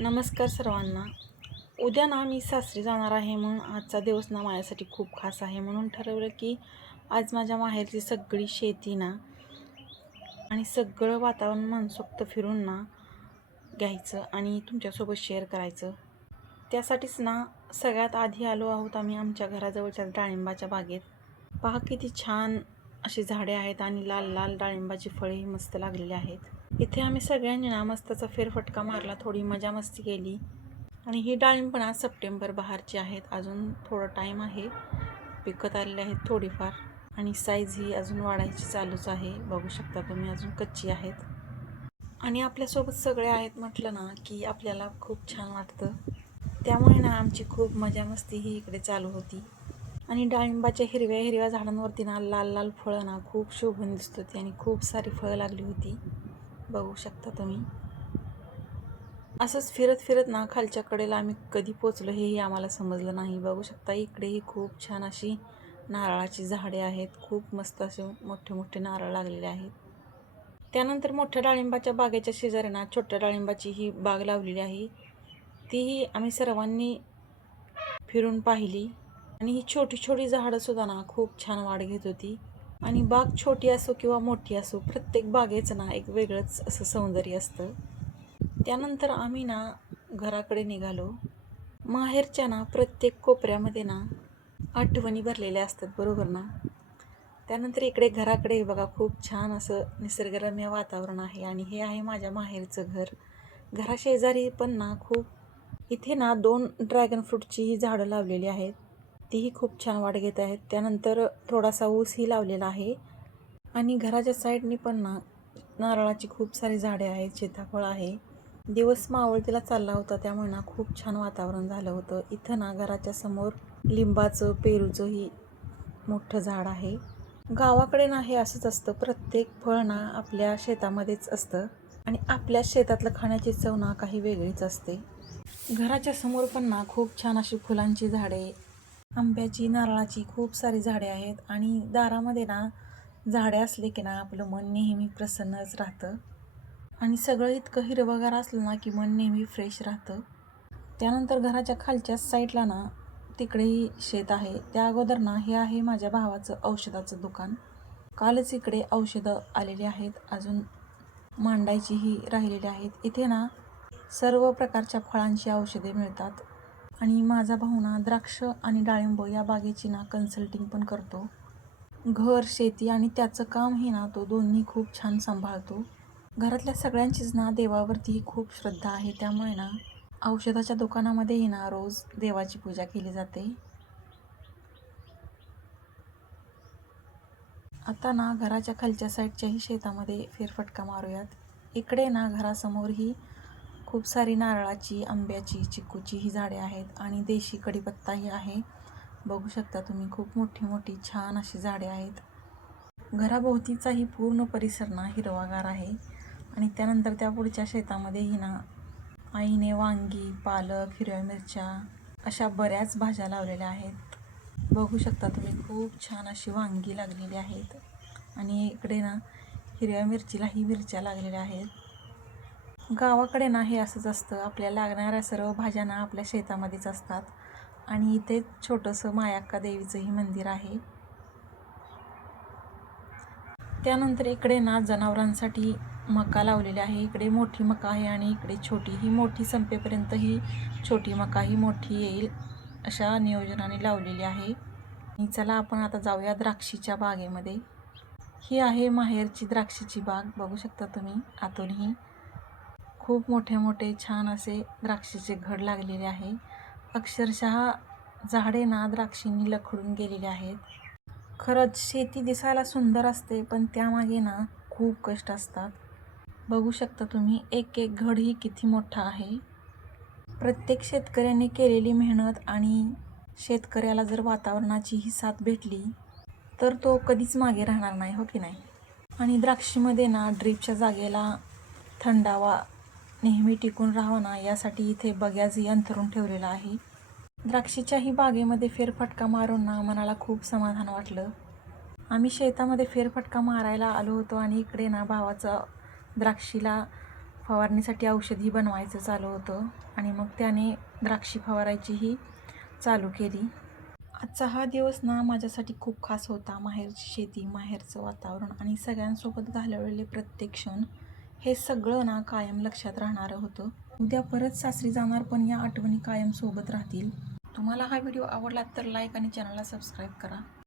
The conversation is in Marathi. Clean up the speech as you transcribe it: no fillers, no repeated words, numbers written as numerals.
नमस्कार सर्वांना. उद्या ना मी सासरी जाणार आहे, म्हणून आजचा दिवस ना माझ्यासाठी खूप खास आहे. म्हणून ठरवलं की आज माझ्या माहेरची सगळी शेती ना आणि सगळं वातावरण मनसोक्त फिरून ना घ्यायचं आणि तुमच्यासोबत शेअर करायचं. त्यासाठीच ना सगळ्यात आधी आलो आहोत आम्ही आमच्या घराजवळच्या डाळिंबाच्या बागेत. पहा किती छान अशी झाडे आहेत आणि लाल लाल डाळिंबाची फळेही मस्त लागलेली आहेत. इथे आम्ही सगळ्यांनी ना मस्तचा फेरफटका मारला, थोडी मजा मस्ती केली. आणि ही डाळिंब पण आज सप्टेंबर बहारची आहेत. अजून थोडा टाईम आहे, पिकत आलेले आहेत थोडीफार आणि साईज ही अजून वाढायची चालूच आहे. बघू शकता तुम्ही, अजून कच्ची आहेत. आणि आपल्यासोबत सगळे आहेत म्हटलं ना की आपल्याला खूप छान वाटतं. त्यामुळे ना आमची खूप मजा मस्ती ही इकडे चालू होती. आणि डाळिंबाच्या हिरव्या हिरव्या झाडांवरती ना लाल लाल फळं ना खूप शोभून दिसत होती आणि खूप सारी फळं लागली होती. बघू शकता तुम्ही. असंच फिरत फिरत ना खालच्या कडेला आम्ही कधी पोचलो हेही आम्हाला समजलं नाही. बघू शकता इकडेही खूप छान अशी नारळाची झाडे आहेत. खूप मस्त असे मोठे मोठे नारळ लागलेले आहेत. त्यानंतर मोठ्या डाळिंबाच्या बागेच्या शेजारी ना छोट्या डाळिंबाची ही बाग लावलेली आहे. तीही आम्ही सर्वांनी फिरून पाहिली. आणि ही छोटी छोटी झाडंसुद्धा ना खूप छान वाढ घेत होती. आणि बाग छोटी असो किंवा मोठी असो, प्रत्येक बागेचं ना एक वेगळंच असं सौंदर्य असतं. त्यानंतर आम्ही ना घराकडे निघालो. माहेरच्या ना प्रत्येक कोपऱ्यामध्ये ना आठवणी भरलेल्या असतात, बरोबर ना. त्यानंतर इकडे घराकडे बघा, खूप छान असं निसर्गरम्य वातावरण आहे. आणि हे आहे माझ्या माहेरचं घर. घराशेजारी पण ना खूप इथे ना 2 ड्रॅगन फ्रूटची ही झाडं लावलेली आहेत. तीही खूप छान वाढ घेत आहेत. त्यानंतर थोडासा ऊसही लावलेला आहे. आणि घराच्या साईडनी पण ना नारळाची खूप सारी झाडे आहेत, सीताफळ आहे. दिवस मावळतीला चालला होता, त्यामुळे ना खूप छान वातावरण झालं होतं. इथं ना घराच्या समोर लिंबाचं पेरूचंही मोठं झाड आहे. गावाकडे ना हे असंच असतं, प्रत्येक फळ ना आपल्या शेतामध्येच असतं आणि आपल्या शेतातलं खाण्याची चव ना काही वेगळीच असते. घराच्या समोर पण ना खूप छान अशी फुलांची झाडे, आंब्याची, नारळाची खूप सारी झाडे आहेत. आणि दारामध्ये ना झाडे असले की ना आपलं मन नेहमी प्रसन्नच राहतं. आणि सगळं इतकं हिरवंगार असलं ना की मन नेहमी फ्रेश राहतं. त्यानंतर घराच्या खालच्या साईडला ना तिकडेही शेत आहे. त्या अगोदर ना हे आहे माझ्या भावाचं औषधाचं दुकान. कालच इकडे औषधं आलेली आहेत, अजून मांडायचीही राहिलेली आहेत. इथे ना सर्व प्रकारच्या फळांची औषधे मिळतात. आणि माझा भाऊ ना द्राक्ष आणि डाळिंब या बागेची ना कन्सल्टिंग पण करतो. घर, शेती आणि त्याचं कामही ना तो दोन्ही खूप छान सांभाळतो. घरातल्या सगळ्यांचीच ना देवावरती खूप श्रद्धा आहे. त्यामुळे ना औषधाच्या दुकानामध्येही ना रोज देवाची पूजा केली जाते. आता ना घराच्या खालच्या साईडच्याही शेतामध्ये फेरफटका मारूयात. इकडे ना घरासमोर ही खूप सारी नारळाची, आंब्याची, चिकूची ही झाडे आहेत आणि देशी कडीपत्ताही आहे. बघू शकता तुम्ही, खूप मोठी मोठी छान अशी झाडे आहेत. घराभोवतीचाही पूर्ण परिसर ना हिरवागार आहे. आणि त्यानंतर त्या पुढच्या शेतामध्येही ना आईने वांगी, पालक, हिरव्या मिरच्या अशा बऱ्याच भाज्या लावलेल्या आहेत. बघू शकता तुम्ही, खूप छान अशी वांगी लागलेली आहेत. आणि इकडे ना हिरव्या मिरचीलाही मिरच्या लागलेल्या आहेत. गावाकडे ना हे असंच असतं, आपल्याला लागणाऱ्या सर्व भाज्या ना आपल्या शेतामध्येच असतात. आणि इथे छोटंसं मायाक्का देवीचंही मंदिर आहे. त्यानंतर इकडे ना जनावरांसाठी मका लावलेली आहे. इकडे मोठी मका आहे आणि इकडे छोटी. ही मोठी संपेपर्यंत ही छोटी मका ही मोठी येईल अशा नियोजनाने लावलेली आहे. आणि चला आपण आता जाऊया द्राक्षीच्या बागेमध्ये. ही आहे माहेरची द्राक्षीची बाग. बघू शकता तुम्ही आतूनही खूप मोठे मोठे छान असे द्राक्षीचे घड लागलेले आहे. अक्षरशः झाडे ना द्राक्षींनी लखडून गेलेले आहेत. खरंच शेती दिसायला सुंदर असते, पण त्यामागे ना खूप कष्ट असतात. बघू शकता तुम्ही, एक एक घडही किती मोठा आहे. प्रत्येक शेतकऱ्याने केलेली मेहनत आणि शेतकऱ्याला जर वातावरणाची ही साथ भेटली तर तो कधीच मागे राहणार नाही, हो की नाही. आणि द्राक्षीमध्ये ना ड्रीपच्या जागेला थंडावा नेहमी टिकून राहावा ना, यासाठी इथे बग्याचही अंथरून ठेवलेला आहे. द्राक्षीच्याही बागेमध्ये फेरफटका मारून ना मनाला खूप समाधान वाटलं. आम्ही शेतामध्ये फेरफटका मारायला आलो होतो आणि इकडे ना भावाचं द्राक्षीला फवारणीसाठी औषधही बनवायचं चालू होतं आणि मग त्याने द्राक्षी फवारायचीही चालू केली. आजचा हा दिवस ना माझ्यासाठी खूप खास होता. माहेरची शेती, माहेरचं वातावरण आणि सगळ्यांसोबत घालवलेले प्रत्येक क्षण, हे सगळं ना कायम लक्षात राहणारं होतं. उद्या परत सासरी जाणार, पण या आठवणी कायम सोबत राहतील. तुम्हाला हा व्हिडिओ आवडला तर लाईक आणि चॅनलला सबस्क्राईब करा.